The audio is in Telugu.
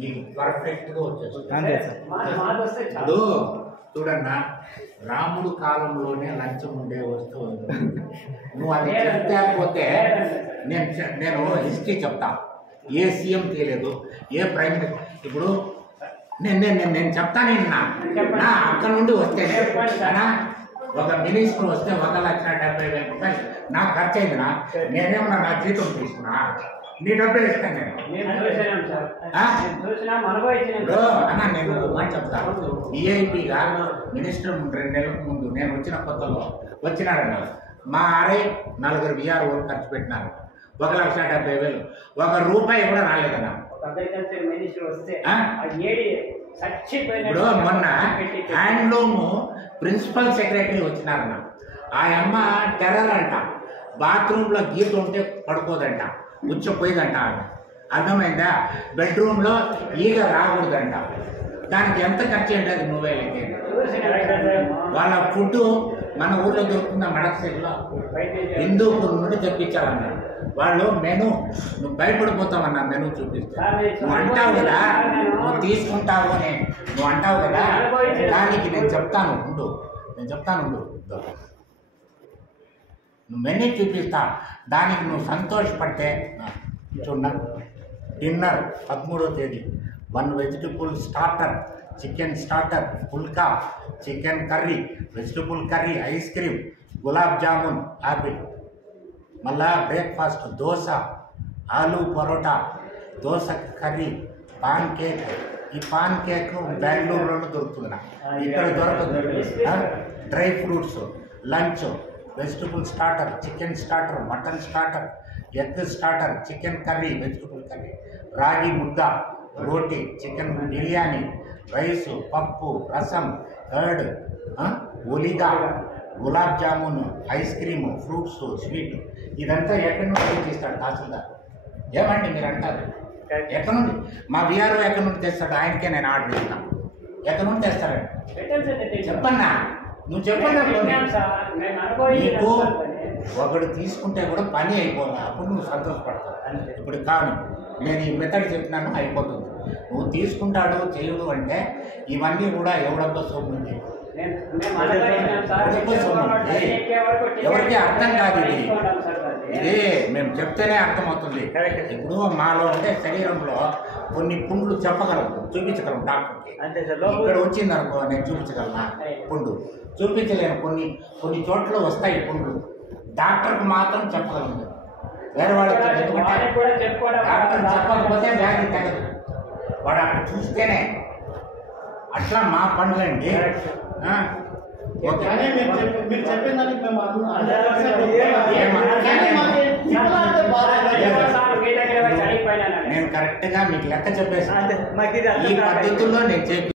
మీకు పర్ఫెక్ట్గా వచ్చేస్తుంది. ఇప్పుడు చూడన్నా, రాముడు కాలంలోనే లంచం ఉండే వస్తువు. నువ్వు అది చెప్తే నేను హిస్టరీ చెప్తా. ఏ సీఎం తీయలేదు, ఏ ప్రైమ్ మినిస్టర్. ఇప్పుడు నేను చెప్తాను నా అక్కడ నుండి వస్తేనే ఒక మినిస్టర్ వస్తే 1,70,000 రూపాయలు నాకు ఖర్చు అయిందినా, నేనేమన్నా నా జీతం తీసుకున్నా, నీ డబ్బులు ఇస్తాను అన్నా. నేను మాట చెప్తాను. ఈఐపీగా మినిస్టర్ 2 నెలల ముందు నేను వచ్చిన కొత్తలో వచ్చినాడన్నా, మా ఆరే 4 విఆర్ ఖర్చు పెట్టినారు, 1,70,000. 1 రూపాయి కూడా రాలేదన్నా. ఇప్పుడు మొన్న హ్యాండ్లూమ్ ప్రిన్సిపల్ సెక్రటరీ వచ్చినారన్న. ఆ అమ్మ టెర్రర్ అంట, బాత్రూంలో గీత ఉంటే పడుకోదంట, ఉచ్చపోయిందంట. అర్థమైందా? బెడ్రూమ్లో ఈగ రాకూడదంట. దానికి ఎంత ఖర్చు ఉంటుంది? నువ్వే వాళ్ళ ఫుడ్ మన ఊళ్ళో దొరుకుతున్న మడకసేలో హిందూపూర్ నుండి తెప్పించాలన్నా. వాళ్ళు మెను నువ్వు భయపడిపోతావన్నా, మెను చూపిస్తే. నువ్వు అంటావు కదా, నువ్వు తీసుకుంటావు అని నువ్వు అంటావు కదా, దానికి నేను చెప్తాను ఉండు. నువ్వు మెను చూపిస్తా, దానికి నువ్వు సంతోషపడితే చూడ. డిన్నర్ 13వ తేదీ 1 vegetable starter, chicken starter, phulka, chicken curry, vegetable curry, ice cream, gulab jamun, apple. మళ్ళా breakfast dosa, aloo paratha, dosa curry, pancake. ఈ పాన్ కేక్ బెంగళూరులోనే దొరుకుతుంది, ఇక్కడ దొరకదు. Dry fruits. Lunch vegetable starter, chicken starter, mutton starter, egg starter, chicken curry, vegetable curry, ragi mudda, roti, chicken biryani, rice, పప్పు, రసం, కర్డ్, ఒలిగా, gulab jamun, ice cream, fruits, sweet. ఇదంతా ఎక్కడి నుండి తెచ్చిస్తాడు తహసీల్దార్? ఏమండి మీరు అంటారు? ఎక్కడి నుండి? మా విఆర్ఓ ఎక్కడి నుండి తెస్తాడు? ఆయనకే నేను ఆర్డర్ ఇస్తాను. ఎక్కడి నుండి తెస్తారండి చెప్పన్నా? నువ్వు చెప్పన్నా. నీకు ఒకడు తీసుకుంటే కూడా పని అయిపోవాలి, అప్పుడు నువ్వు సంతోషపడతావు. ఇప్పుడు కాదు, నేను ఈ మెథడ్ చెప్పినాను, అయిపోతుంది. నువ్వు తీసుకుంటాడు చేయడు అంటే ఇవన్నీ కూడా ఎవడబ్బా సొమ్ముంది, ఎవరికి అర్థం కాదు. ఇది మేము చెప్తేనే అర్థమవుతుంది. ఇప్పుడు మాలో అంటే శరీరంలో కొన్ని పుండ్లు చూపించగలం డాక్టర్కి. ఇక్కడ వచ్చింది అనుకో, నేను చూపించగలనా పుండు? చూపించలేను. కొన్ని చోట్ల వస్తాయి పుండ్లు, డాక్టర్కి మాత్రం చెప్పగలను, వేరే వాళ్ళకి. ఎందుకంటే డాక్టర్ చెప్పకపోతే వ్యాధి తగ్గదు, వాడు అక్కడ చూస్తేనే. అట్లా మా పనులండి. నేను కరెక్ట్గా మీకు లెక్క చెప్పేసి ఈ పద్ధతుల్లో నేను చెప్పి